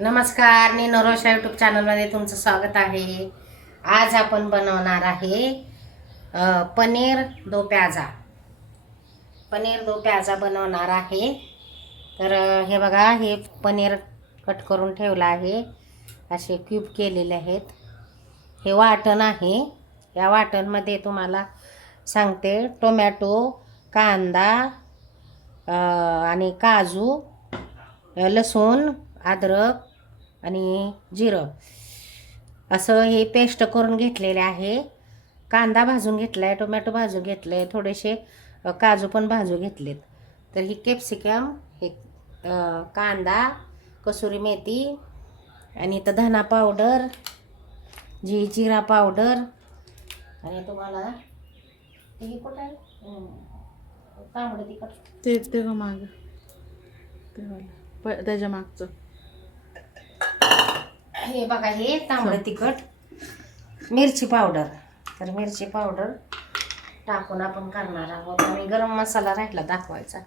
नमस्कार, मी नरोशा यूट्यूब चॅनलमध्ये तुमचं स्वागत आहे. आज आपण बनवणार आहे पनीर दो प्याजा. पनीर दो प्याजा बनवणार आहे. तर हे बघा, हे पनीर कट करून ठेवलं आहे, असे क्यूब केलेले आहेत. हे वाटण आहे. या वाटणमध्ये तुम्हाला सांगते, टोमॅटो, कांदा आणि काजू, लसूण, अद्रक आणि जिरं असं हे पेस्ट करून घेतलेले आहे. कांदा भाजून घेतला आहे, टोमॅटो भाजून घेतलं आहे, थोडेसे काजू पण भाजून घेतलेत. तर ही कॅप्सिकम, हे कांदा, कसुरी मेथी आणि इथं धना पावडर, जिरा पावडर आणि तुम्हाला हे कुठं आहे तांबडं तिखट ते का मागं त्याच्या मागचं हे बघा, हे तांबडं तिखट, मिरची पावडर. तर मिरची पावडर टाकून आपण करणार आहोत आणि गरम मसाला राहिला दाखवायचा.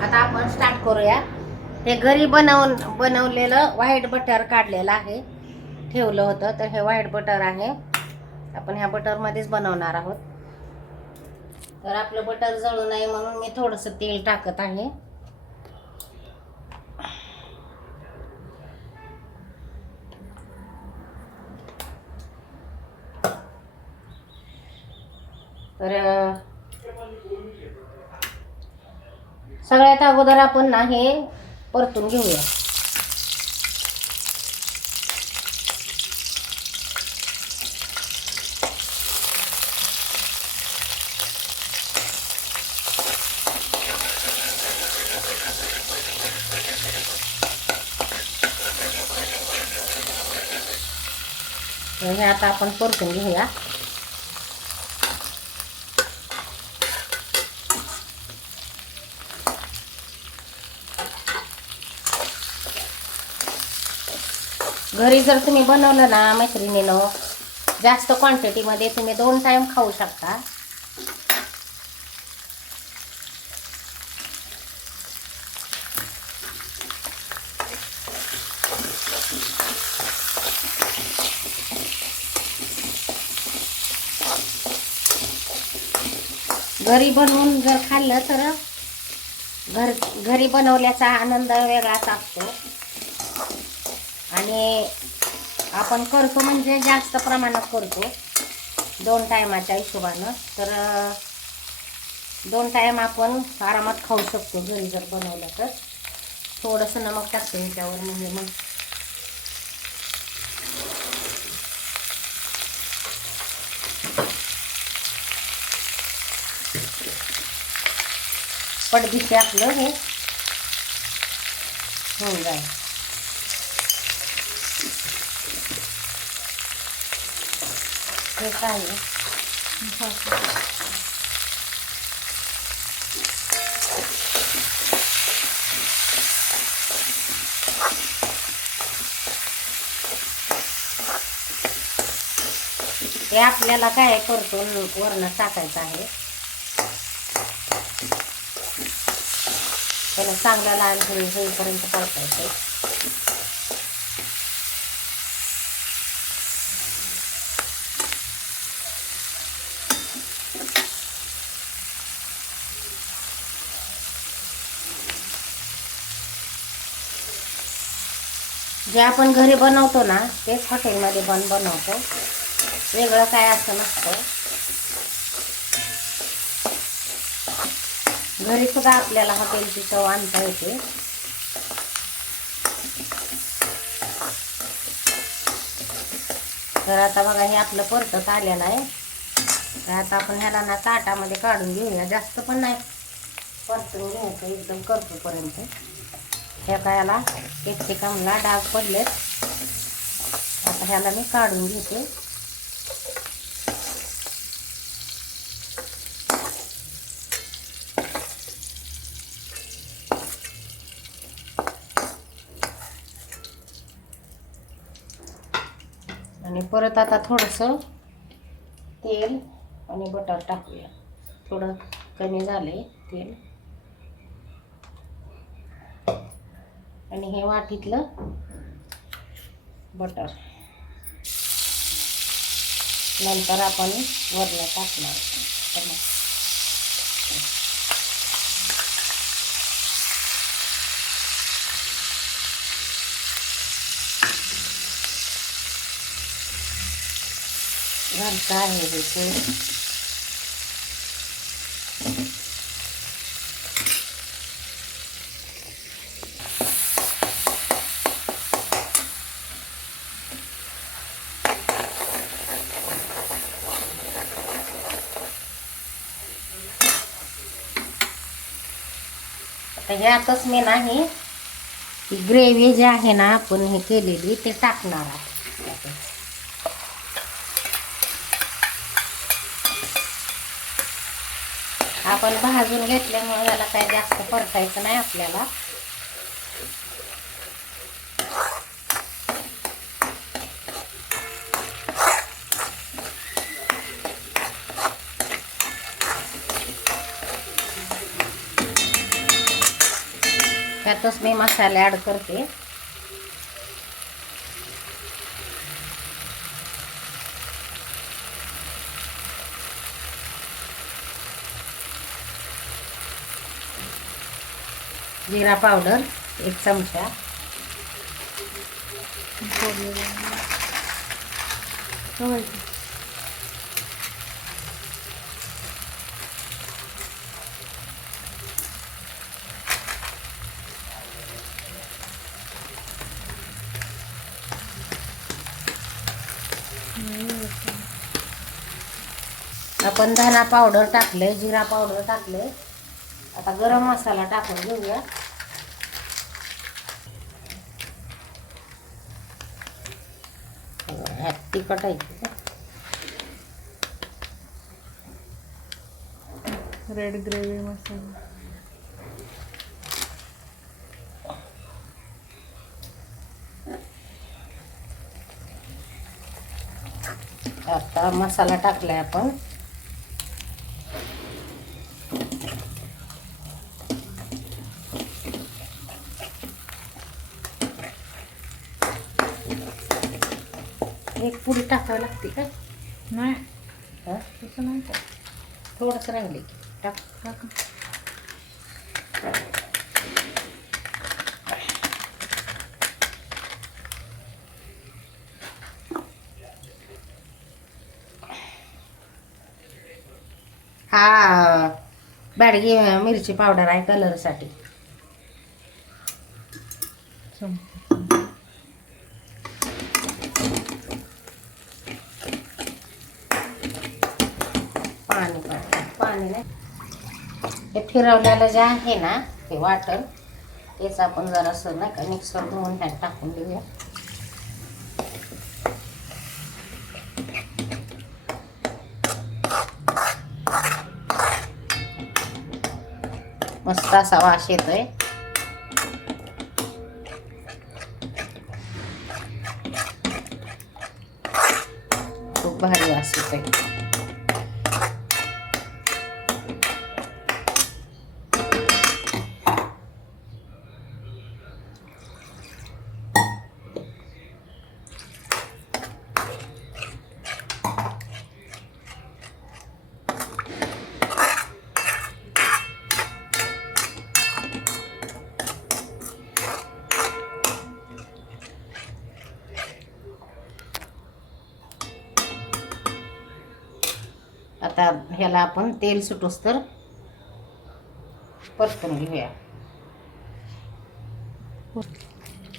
आता आपण स्टार्ट करूया. हे घरी बनवलेलं व्हाईट बटर काढलेलं आहे, ठेवलं होतं. तर हे व्हाईट बटर आहे, आपण ह्या बटरमध्येच बनवणार आहोत. तर आपलं बटर जळू नये म्हणून मी थोडंसं तेल टाकत आहे. तर सगळ्यात अगोदर आपण ना हे परतून घेऊया. हे आता आपण परतून घेऊया. घरी जर तुम्ही बनवलं ना मैत्रिणीनं, जास्त क्वांटिटीमध्ये तुम्ही 2 टाइम खाऊ शकता. घरी बनवून जर खाल्लं तर घरी बनवल्याचा आनंद वेगळाच असतो. आणि आपण करतो म्हणजे जास्त प्रमाणात करतो, 2 टायमाच्या हिशोबानं. तर 2 टाइम आपण आरामात खाऊ शकतो घरी जर बनवलं तर. थोडंसं नमक टाकते ह्याच्यावर, म्हणजे मग पटदिशी आपलं हे होऊन जाईल. हे काय हे आपल्याला काय परतून वरण टाकायचं आहे. त्याला चांगला लाल होईपर्यंत परतायचं. जे आपण घरी बनवतो ना तेच हॉटेलमध्ये बनवतो, वेगळं काय असं नसतं. घरी सुद्धा आपल्याला हॉटेलची चव आणता येते. तर आता बघा, हे आपलं परतत आलेलं आहे. तर आता आपण ह्याला ना ताटामध्ये काढून घेऊया. जास्त पण नाही परतून घ्यायचं, एकदम करपूपर्यंत. ह्या कायाला कॅप्सिकमला डाग पडलेत. आता ह्याला मी काढून घेते. आणि परत आता थोडंसं तेल आणि बटर टाकूया. थोडं कमी झाले तेल. आणि हे वाटीतलं बटर नंतर आपण वरनं टाकणार. घरचं आहे हे ते. आता ह्यातच मी नाही ती ग्रेव्ही जी आहे ना आपण हे केलेली ते टाकणार आहे. आपण भाजून घेतल्यामुळे याला काही जास्त परतायचं नाही आपल्याला. त्यातच मी मसाले ॲड करते. जिरा पावडर 1 चमचा, आपण धना पावडर टाकले, जिरा पावडर टाकले. आता गरम मसाला टाकून घेऊया. तिखट आहे रेड ग्रेव्ही मसाला. आता मसाला टाकलाय आपण. एक पुडी टाकावी लागते का? नाही तसं नाही का? थोडंसं राहिले की टाक. हा बॅडगी मिरची पावडर आहे कलरसाठी. पाणी नाही, हे फिरवलेलं जे आहे ना ते वाटण तेच आपण जरासं नाही का मिक्सर धुवून त्यात टाकून देऊया. मस्त असा वास येतोय. खूप भारी वास येतोय. आता ह्याला आपण तेल सुटूस तर परतून घेऊया.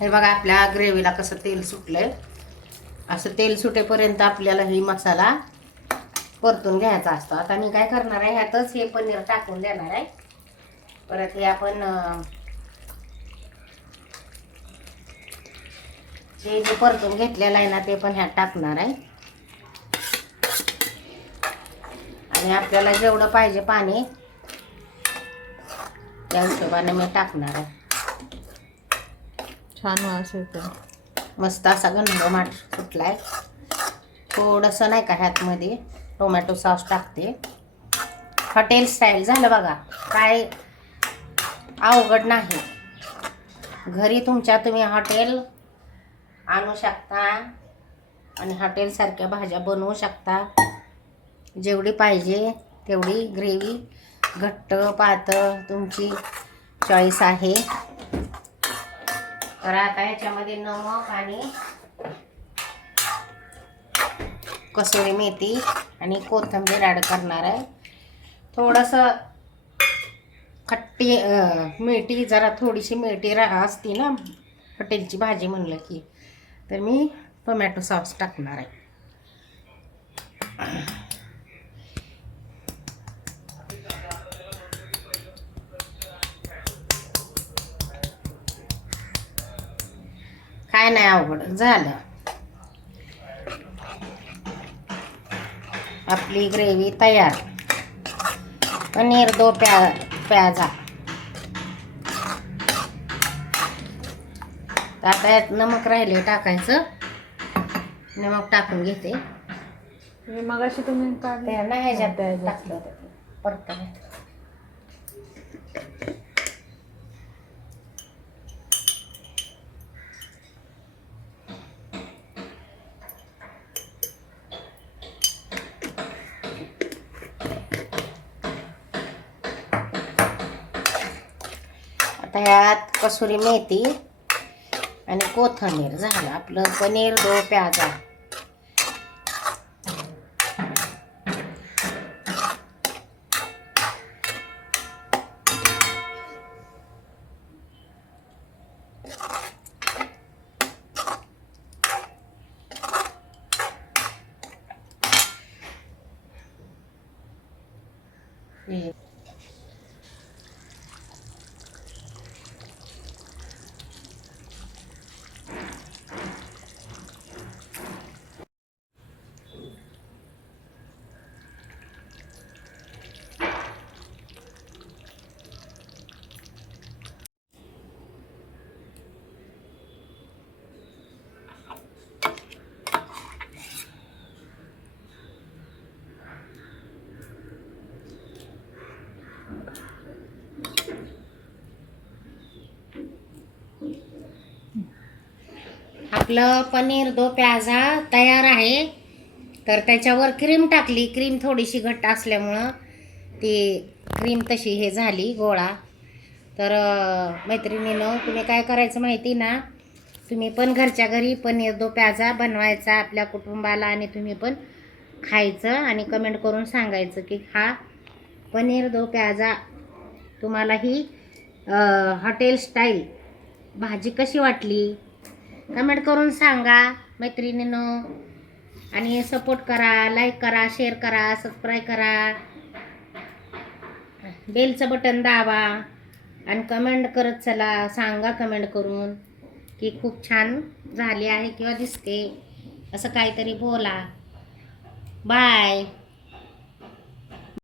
हे बघा आपल्या ग्रेव्हीला कसं तेल सुटलंय. असं तेल सुटेपर्यंत आपल्याला ही मसाला परतून घ्यायचा असतो. आता मी काय करणार आहे ह्यातच हे पनीर टाकून देणार आहे. परत हे आपण हे जे परतून घेतलेलं आहे ना ते पण ह्यात टाकणार आहे. आणि आपल्याला जेवढं पाहिजे पाणी त्या हिशोबाने मी टाकणार आहे. छान वास येतो. मस्त असा गंध सुटलाय. थोडंसं नाही का ह्यातमध्ये टोमॅटो सॉस टाकते. हॉटेल स्टाईल झालं बघा. काय अवघड नाही. घरी तुमच्या तुम्ही हॉटेल आणू शकता आणि हॉटेलसारख्या भाज्या बनवू शकता. जेवढी पाहिजे तेवढी ग्रेव्ही, घट्ट पातळ तुमची चॉईस आहे. तर आता याच्यामध्ये नमक आणि कसुरी मेथी आणि कोथिंबीर ॲड करणार आहे. थोडंसं खट्टी मिठी, जरा थोडीशी मिठी असती ना हॉटेलची भाजी म्हणलं की, तर मी टोमॅटो सॉस टाकणार आहे. काय नाही अवघड झालं. आपली ग्रेव्ही तयार. पनीर दो प्याजा. आता यात नमक राहिले टाकायचं. नमक टाकून घेते. मगाशी तुम्ही काढले ते नाही ह्याच्यात टाकलं परत. आता ह्यात कसुरी मेथी आणि कोथिंबीर. झालं आपलं पनीर दो प्याजा. आपलं पनीर दो प्याजा तयार आहे. तर त्याच्यावर क्रीम टाकली. क्रीम थोडीशी घट्ट असल्यामुळं ती क्रीम तशी हे झाली गोळा. तर मैत्रिणीनं तुम्ही काय करायचं माहिती ना, तुम्ही पण घरच्या घरी पनीर दो प्याजा बनवायचा आपल्या कुटुंबाला आणि तुम्ही पण खायचं आणि कमेंट करून सांगायचं की हा पनीर दो प्याजा तुम्हाला ही हॉटेल स्टाईल भाजी कशी वाटली कमेंट करून सांगा मैत्रिणीनं. आणि सपोर्ट करा, लाईक करा, शेअर करा, सबस्क्राईब करा, बेलचं बटन दाबा आणि कमेंट करत चला. सांगा कमेंट करून की खूप छान झाली आहे किंवा दिसते, असं काहीतरी बोला. बाय.